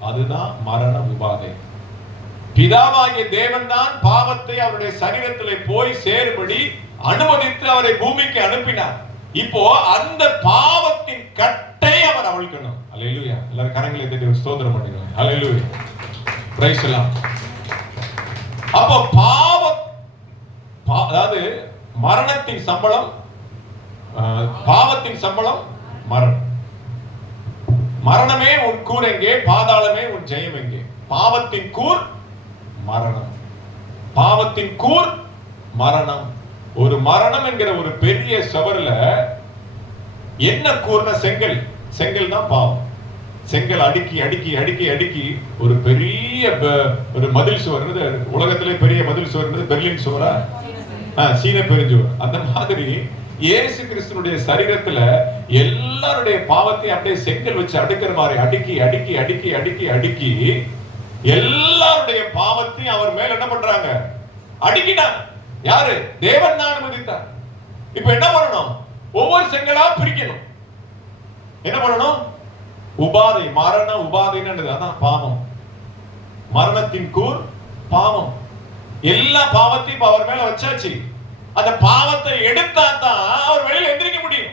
அதுதான் மரண உபாதை. பிதாவாகிய தேவன் தான் பாவத்தை அவருடைய சரீரத்திலே போய் சேரும்படி அனுமதித்து அவரை பூமிக்கு அனுப்பினார். இப்போ அந்த பாவத்தின் கட்டை அவர் அவிழ்க்கணும். அல்லேலூயா. எல்லாரும் கரங்களை தட்டி ஸ்தோத்திரம் பண்ணுங்க. அல்லேலூயா. Praise the lord. அப்போ அதாவது மரணத்தின் சம்பளம், பாவத்தின் சம்பளம் மரணம். மரணமே உன் கூர் எங்கே, பாதாளமே உன் ஜெயம் எங்கே? பாவத்தின் கூர் மரணம். பாவத்தின் கூர் மரணம். ஒரு மரணம் என்கிற ஒரு பெரிய சுவர்ல என்ன கூர்னா செங்கல் தான் பாவம். செங்கல் அடுக்கி அடுக்கி அடுக்கி அடுக்கி ஒரு பெரிய ஒரு மதில் சுவர். உலகத்திலே பெரிய மதில் சுவர் பெர்லின் சுவரா, சீன பெருஞ்சுவர். அந்த மாதிரி இயேசு கிறிஸ்துனுடைய சரீரத்துல எல்லாருடைய பாவத்தையும் அப்படியே செங்கல் வச்சு அடுக்கிற மாதிரி அடுக்கி அடுக்கி அடுக்கி அடுக்கி அடுக்கி எல்லாருடைய பாவத்தையும் அவர் மேல என்ன பண்றாங்க? அடிக்கினாங்க. யாரு? தேவன் தான் அனுமதித்தார். இப்ப என்ன பண்ணணும்? ஒவ்வொரு செங்கலா பிரிக்கணும். என்ன பண்ணணும்? உபாதை, மரண உபாதைன்னு, அதான் பாவம். மரணத்தின் கூர் பாவம். எல்லா பாவத்தையும் அவர் மேல வச்சாச்சு. அந்த பாவத்தை எடுத்தா தான் அவர் வெளியில எந்திரிக்க முடியும்.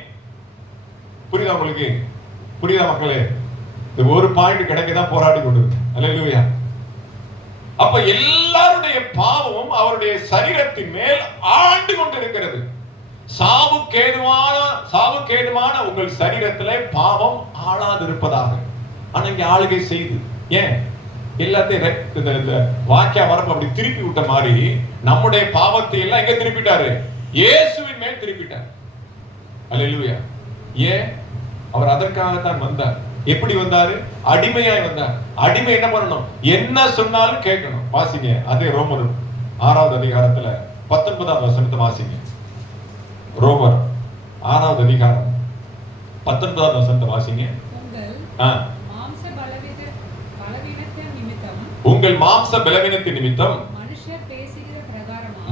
புரியுதா உங்களுக்கு? புரியுதா மக்களே? இந்த ஒரு பாயிண்ட் கிடைக்கதான் போராடி கொண்டிருக்கு. அல்லேலூயா. அப்ப எல்லாருடைய பாவமும் அவருடைய சரீரத்தின் மேல் ஆண்டு கொண்டிருக்கிறது. சாவுக்கேதுவான உங்கள் சரீரத்திலே பாவம் ஆளாதிருப்பதாக. ஆனா இங்க ஆளுகை செய்து, ஏன் எல்லாத்தையும் வாக்கியா வரப்பு அப்படி திருப்பி விட்ட மாதிரி நம்முடைய பாவத்தை எல்லாம் எங்க திருப்பிட்டாரு? இயேசுவின் மேல் திருப்பிட்டார். அல்லேலூயா. ஏன்? அவர் அதற்காகத்தான் வந்தார். எப்படி வந்தாரு? அடிமையாய் வந்தார். அடிமை என்ன பண்ணணும்? என்ன சொன்னாலும் கேட்கணும். வாசிங்க, அதே ரோமர் 6வது அதிகாரத்துல 19வது வசனத்தை வாசிங்க. ரோமர் 6வது அதிகாரம் 19வது வசனத்தை வாசிங்க. உங்கள் மாம்ச பலவீனத்தின் நிமித்தம்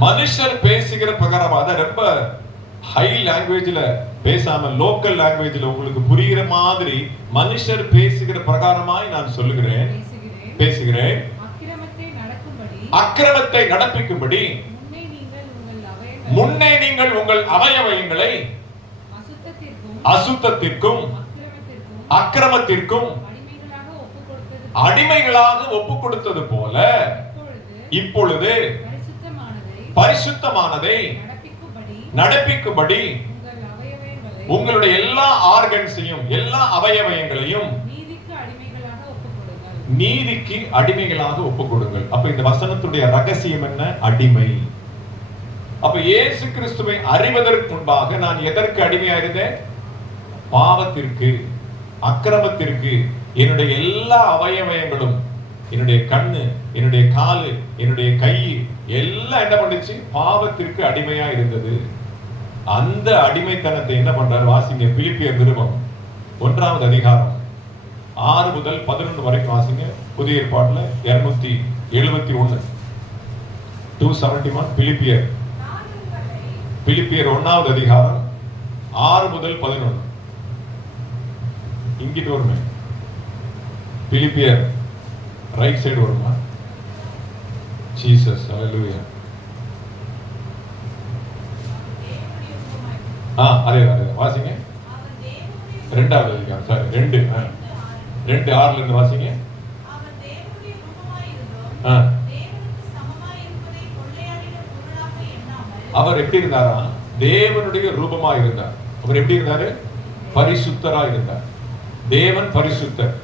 மனுஷர் பேசுகிற பிரகாரமா, அத ரொம்ப ஹை லாங்குவேஜ்ல பேசாம லோக்கல் லாங்குவேஜ்ல உங்களுக்கு புரிகிற மாதிரி மனுஷர் பேசுகிற பிரகாரமாய் நான் சொல்லுகிறேன், பேசுகிறேன். அக்கிரமத்தை நடப்பிக்கும்படி முன்னே நீங்கள் உங்கள் அவயவங்களை அசுத்தத்திற்கும் அக்கிரமத்திற்கும் அடிமைகளாக ஒப்பு கொடுத்தது போல இப்பொழுது பரிசுத்தமானதை நடப்பிக்கும்படி உங்களுடைய எல்லா ஆர்கன்ஸையும் எல்லா அவயவங்களையும் நீதிக்கு அடிமைகளாக ஒப்புக் கொடுங்கள். அப்ப இந்த வசனத்துடைய ரகசியம் என்ன? அடிமை. அப்ப இயேசு கிறிஸ்துவை அறிவதற்கு முன்பாக நான் எதற்கு அடிமையா இருந்தேன்? பாவத்திற்கு, அக்கிரமத்திற்கு. என்னுடைய எல்லா அவயவங்களும், என்னுடைய கண்ணு, என்னுடைய காலு, என்னுடைய கை எல்லாம் என்ன பண்ணுச்சு? பாவத்திற்கு அடிமையா இருந்தது. அந்த அடிமைத்தனத்தை என்ன பண்றாரு? வாசிங்க, பிலிப்பியர் நிருபம் 1வது அதிகாரம் 6 முதல் 11 வரைக்கும் வாசிங்க. புதிய ஏற்பாட்டுல 271 271 பிலிப்பியர் 1வது அதிகாரம் 6 முதல் 11. இங்கிட்டு வருமே, பிலிப்பியர் ரைட் சைடு வருமா? ஜீசஸ், ஹalleluya. அதே வாசிங்க. 2வது அதிகாரம், சாரி 2:6 இருந்து வாசிங்க. அவர் தேவனுடைய ரூபமாய் இருந்தோம், ஆ. தேவனுக்கு சமமாய் இருப்பதை கொள்ளையாடின பொருளாக எண்ணாமல். அவர் எப்படி இருந்தாரா? தேவனுடைய ரூபமா இருந்தார். அவர் எப்படி இருந்தாரு? பரிசுத்தரா இருந்தார். தேவன் பரிசுத்தர்,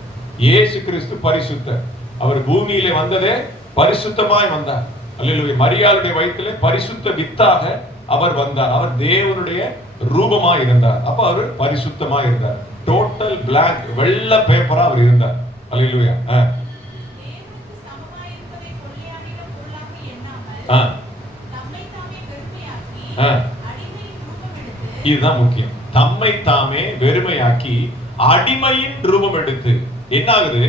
இயேசு கிறிஸ்து பரிசுத்தர். அவர் பூமியிலே வந்ததே பரிசுத்தமாய் வந்தார். அல்லேலூயா. மரியாளுடைய வயிற்றிலே பரிசுத்த வித்தாக அவர் வந்தார். அவர் தேவனுடைய ரூபமா இருந்தார். அப்ப அவர் பரிசுத்தமா இருந்தார். டோட்டல் பிளாக், வெள்ளை பேப்பரா அவர் இருந்தார். அல்லேலூயா. தேவனுக்கு சமமாய் இருப்பதை கொள்ளையாடின பொருளாக எண்ணாமல் தம்மை தாமே வெறுமையாக்கி அடிமையின் ரூபம் எடுத்து. இதுதான் முக்கியம். தம்மை தாமே வெறுமையாக்கி அடிமையின் ரூபம் எடுத்து. என்ன ஆகுது?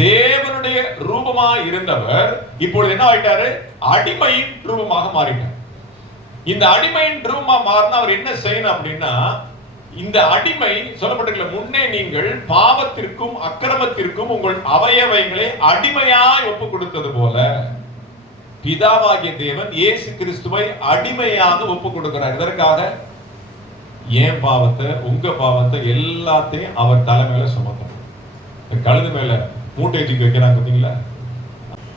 தேவனுடைய ரூபமா இருந்தவர் இப்பொழுது என்ன ஆயிட்டாரு? அடிமையின் ரூபமாக மாறிட்டார். இந்த அடிமையின் ரூபமா மாறினா அவர் என்ன செய்யணும் அப்படின்னா, இந்த அடிமை சொல்லப்பட்டிருக்கல, முன்னே நீங்கள் பாவத்திற்கும் அக்கிரமத்திற்கும் உங்கள் அவயவங்களை அடிமையாய் ஒப்பு கொடுத்தது போல பிதாவாகிய தேவன் இயேசு கிறிஸ்துவை அடிமையாக ஒப்பு கொடுக்கிறார். இதற்காக ஏன் பாவத்தை, உங்க பாவத்தை எல்லாத்தையும் அவர் தலைமையில சுமத்தணும். கழுது மேல மூட்டை தூக்கி வைக்கிறாங்க பாத்தீங்களா?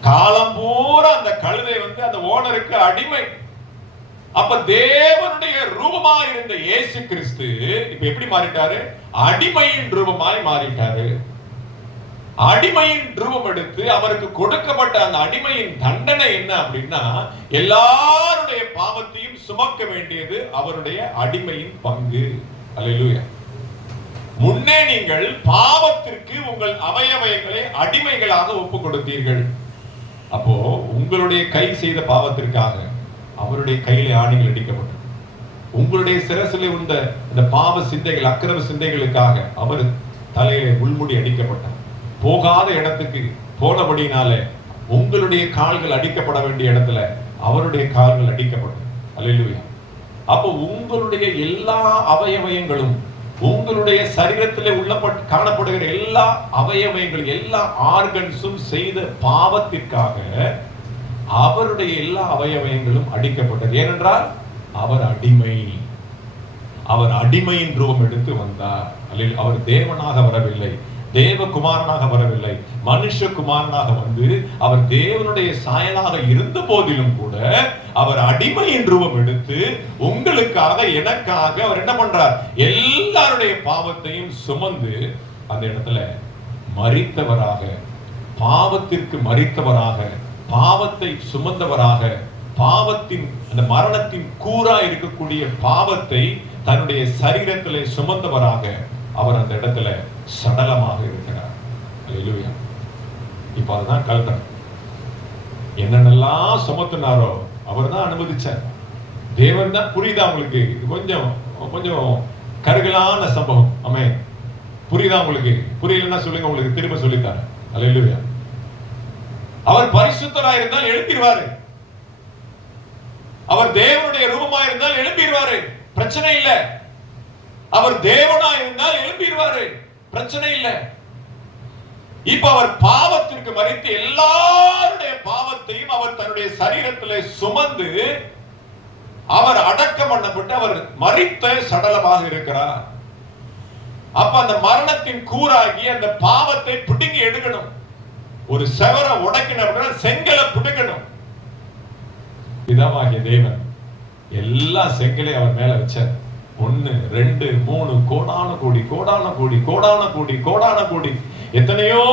காலம் பூரா அந்த கழுதை அந்த ஓனருக்கு அடிமை. அப்ப தேவனுடைய ரூபமா இருந்த இயேசு கிறிஸ்து இப்ப எப்படி மாறிட்டாரு? அடிமையின் ரூபமாய் மாறிட்டாரு. அடிமையின் ரூபம் எடுத்து அவருக்கு கொடுக்கப்பட்ட அந்த அடிமையின் தண்டனை என்ன அப்படின்னா, எல்லாருடைய பாவத்தையும் சுமக்க வேண்டியது அவருடைய அடிமையின் பங்கு. அல்லேலூயா. முன்னே நீங்கள் பாவத்திற்கு உங்கள் அவயவங்களை அடிமைகளாக ஒப்பு கொடுத்தீர்கள். அப்போ உங்களுடைய கை செய்த பாவத்திற்காக அவருடைய கையிலே ஆணிகள் அடிக்கப்பட்டது. உங்களுடைய சிரசிலே உள்ள இந்த பாவ சிந்தைகள், அக்கிரம சிந்தைகளுக்காக அவர் தலையிலே முள்முடி அடிக்கப்பட்டார். போகாத இடத்துக்கு போனபடினாலே உங்களுடைய கால்கள் அடிக்கப்பட வேண்டிய இடத்துல அவருடைய கால்கள் அடிக்கப்பட்டது. அல்லேலூயா. அப்போ உங்களுடைய எல்லா அவயவங்களும், உங்களுடைய சரீரத்திலே உள்ள காணப்படுகிற எல்லா அவயவங்களும், எல்லா ஆர்கன்ஸும் செய்த பாவத்திற்காக அவருடைய எல்லா அவயவங்களும் அடிக்கப்பட்டது. ஏனென்றால் அவர் அடிமை. அவர் அடிமையின் ரூபம் எடுத்து வந்தார். அவர் தேவனாக வரவில்லை, தேவகுமாரனாக வரவில்லை, மனுஷகுமாரனாக வந்து அவர் தேவனுடைய சாயலாக இருந்த போதிலும் கூட அவர் அடிமையின் ரூபம் எடுத்து உங்களுக்காக, எனக்காக அவர் என்ன பண்றார்? எல்லாருடைய பாவத்தையும் சுமந்து அந்த இடத்துல மரித்தவராக, பாவத்திற்கு மரித்தவராக, பாவத்தை சுமந்தவராக, பாவத்தின் அந்த மரணத்தின் கூறா இருக்கக்கூடிய பாவத்தை தன்னுடைய சரீரத்திலே சுமந்தவராக அவர் அந்த இடத்துல சடலமாக இருக்கிறார். அல்லேலூயா. இப்ப அதுதான் கல்பனை. என்னென்னலாம் சுமத்தினாரோ அவர் தான் அனுமதிச்சார். தேவன் தான். புரியுதா உங்களுக்கு? கொஞ்சம் கொஞ்சம் கருகலான சம்பவம். ஆமே, புரியுதா உங்களுக்கு? புரியலன்னா சொல்லுங்க, உங்களுக்கு திரும்ப சொல்லித்தாரேன். அல்லேலூயா. அவர் பரிசுத்தராக இருந்தால் எழுப்பிடுவாரு. அவர் தேவனுடைய ரூபமா இருந்தால் எழுப்பிடுவாரு, பிரச்சனை இல்ல. அவர் தேவனா இருந்தால் எழுப்பிடுவாரு, பிரச்சனை இல்ல. இப்ப அவர் பாவத்திற்கு மரித்து எல்லாருடைய பாவத்தையும் அவர் தன்னுடைய சரீரத்திலே சுமந்து அவர் அடக்கம் பண்ணப்பட்டு அவர் மரித்த சடலமாக இருக்கிறார். அப்ப அந்த மரணத்தின் கூறாகி அந்த பாவத்தை பிடுங்கி எடுக்கணும். ஒரு செவரை உடைக்கணும், செங்கலை பிடுங்கணும். பிதாவாகிய தேவன் எல்லா செங்கலையும் அவர் மேல வச்சார். 1, 2, 3 கோடான கோடி கோடான கோடி கோடான கோடி கோடான கோடி எத்தனையோ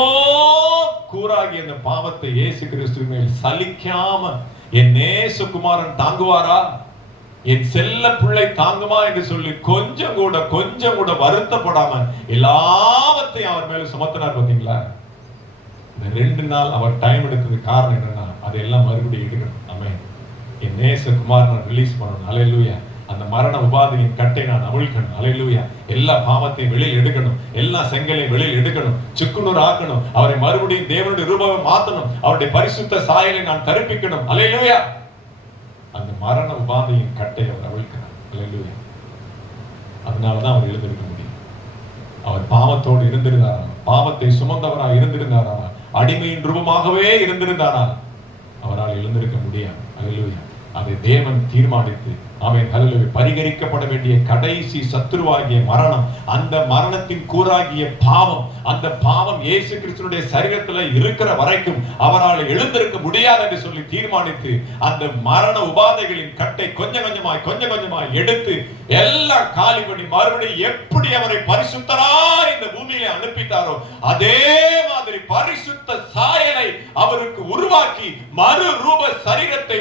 கூறாகி அந்த பாவத்தை இயேசு கிறிஸ்து மேல் சலிக்காம என் நேசகுமாரன் தாங்குவாரா, என் செல்ல பிள்ளை தாங்குமா என்று சொல்லி கொஞ்சம் கூட வருத்தப்படாம எல்லாவற்றையும் அவர் மேல சுமத்தினார். பாத்தீங்களா? இந்த 2 நாள் அவர் டைம் எடுத்ததுக்கு காரணம் என்னன்னா, அதையெல்லாம் மறுபடியும் எடுக்கணும். ஆமென். என் நேசகுமாரனை ரிலீஸ் பண்ணணும். அல்லேலூயா. அந்த மரண உபாதையின் கட்டை நான் அவிழ்க்கணும். அல்லேலூயா. எல்லா பாவத்தையும் வெளியில் எடுக்கணும், எல்லா செங்கலையும் வெளியில் எடுக்கணும், சுக்குநூறு ஆக்கணும், அவரை மறுபடியும் தேவனுடைய ரூபத்தை மாத்தணும், அவருடைய பரிசுத்த சாயலை நான் கற்பிக்கணும். அல்லேலூயா. அந்த மரண உபாதையின் கட்டை அவர் அவிழ்க்கிறார். அல்லேலூயா. அதனாலதான் அவர் எழுந்திருக்க முடியும். அவர் பாவத்தோடு இருந்திருந்தாரா, பாவத்தை சுமந்தவராக இருந்திருந்தாரா, அடிமையின் ரூபமாகவே இருந்திருந்தாரா, அவரால் எழுந்திருக்க முடியாது. அல்லேலூயா. அதை தேவன் தீர்மானித்து ஆமென் ஹல்லேலூயா பரிகரிக்கப்பட வேண்டிய கடைசி சத்துருவாகிய மரணம், அந்த மரணத்தின் கூறாகிய பாவம், அந்த பாவம் இயேசு கிறிஸ்துவினுடைய சரீரத்துல இருக்கிற வரைக்கும் அவரால் எழுந்திருக்க முடியாது என்று சொல்லி தீர்மானித்து அந்த மரண உபாதைகளின் கட்டை கொஞ்சம் கொஞ்சமாய் எடுத்து எல்லாம் காலி பண்ணி மறுபடியும் எப்படி அவரை பரிசுத்தராய் இந்த பூமியிலே அனுப்பித்தாரோ அதே மாதிரி பரிசுத்த சாயலை அவருக்கு உருவாக்கி மறு ரூப சரீரத்தை